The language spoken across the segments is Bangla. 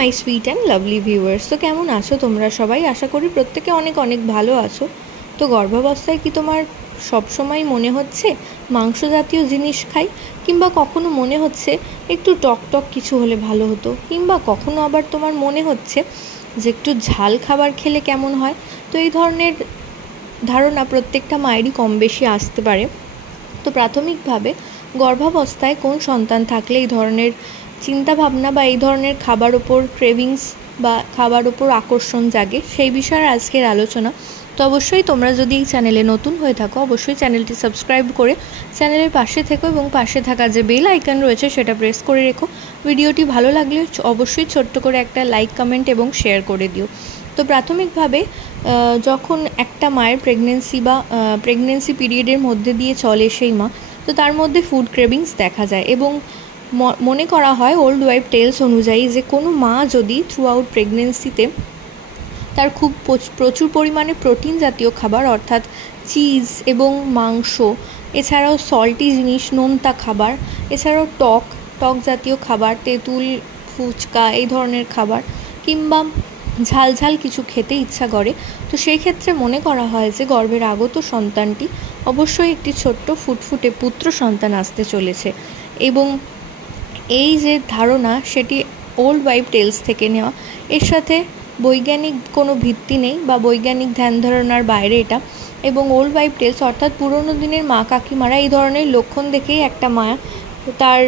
My sweet and lovely viewers. তো কেমন আছো তোমরা সবাই? আশা করি প্রত্যেকে অনেক অনেক ভালো আছো। তো গর্ভাবস্থায় কি তোমার সবসময় মনে হচ্ছে মাংস জাতীয় জিনিস খাই, কিংবা কখনো মনে হচ্ছে একটু টক টক কিছু হলে ভালো হতো, কিংবা কখনো আবার তোমার মনে হচ্ছে যে একটু ঝাল খাবার খেলে কেমন হয়? তো এই ধরনের ধারণা প্রত্যেকটা মায়েরই কম বেশি আসতে পারে। তো প্রাথমিকভাবে গর্ভাবস্থায় কোন সন্তান থাকলে এই ধরনের চিন্তাভাবনা বা এই ধরনের খাবার ওপর ক্রেভিংস বা খাবার ওপর আকর্ষণ জাগে, সেই বিষয়ে আজকের আলোচনা। তো অবশ্যই তোমরা যদি এই চ্যানেলে নতুন হয়ে থাকো, অবশ্যই চ্যানেলটি সাবস্ক্রাইব করে চ্যানেলের পাশে থেকো এবং পাশে থাকা যে বেল আইকন রয়েছে সেটা প্রেস করে রেখো। ভিডিওটি ভালো লাগলে অবশ্যই ছোট্ট করে একটা লাইক, কমেন্ট এবং শেয়ার করে দিও। তো প্রাথমিকভাবে যখন একটা মায়ের প্রেগনেন্সি পিরিয়ডের মধ্যে দিয়ে চলে সেই মা, তো তার মধ্যে ফুড ক্রেভিংস দেখা যায় এবং মনে করা হয় ওল্ড ওয়াইফ টেলস অনুযায়ী যে কোনো মা যদি থ্রু আউট প্রেগনেন্সিতে তার খুব প্রচুর পরিমাণে প্রোটিন জাতীয় খাবার অর্থাৎ চিজ এবং মাংস, এছাড়াও সল্টি জিনিস, নোনতা খাবার, এছাড়াও টক জাতীয় খাবার, তেঁতুল, ফুচকা এই ধরনের খাবার, কিংবা ঝাল ঝাল কিছু খেতে ইচ্ছা করে, তো সেই ক্ষেত্রে মনে করা হয় যে গর্ভের আগত সন্তানটি অবশ্যই একটি ছোট্ট ফুটফুটে পুত্র সন্তান আসতে চলেছে। এবং এই যে ধারণা সেটি ওল্ড ওয়াইফ টেলস থেকে নেওয়া, এর সাথে বৈজ্ঞানিক কোনো ভিত্তি নেই বা বৈজ্ঞানিক ধ্যান ধারণার বাইরে এটা। এবং ওল্ড ওয়াইফ টেলস অর্থাৎ পুরনো দিনের মা কাকিমারা এই ধরনের লক্ষণ দেখেই একটা মা তার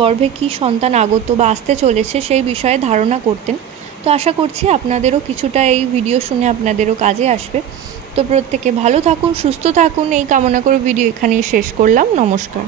গর্ভে কী সন্তান আগত বা আসতে চলেছে সেই বিষয়ে ধারণা করতেন। তো আশা করছি আপনাদেরও কিছুটা এই ভিডিও শুনে আপনাদেরও কাজে আসবে। তো প্রত্যেকে ভালো থাকুন, সুস্থ থাকুন এই কামনা করে ভিডিও এখানেই শেষ করলাম। নমস্কার।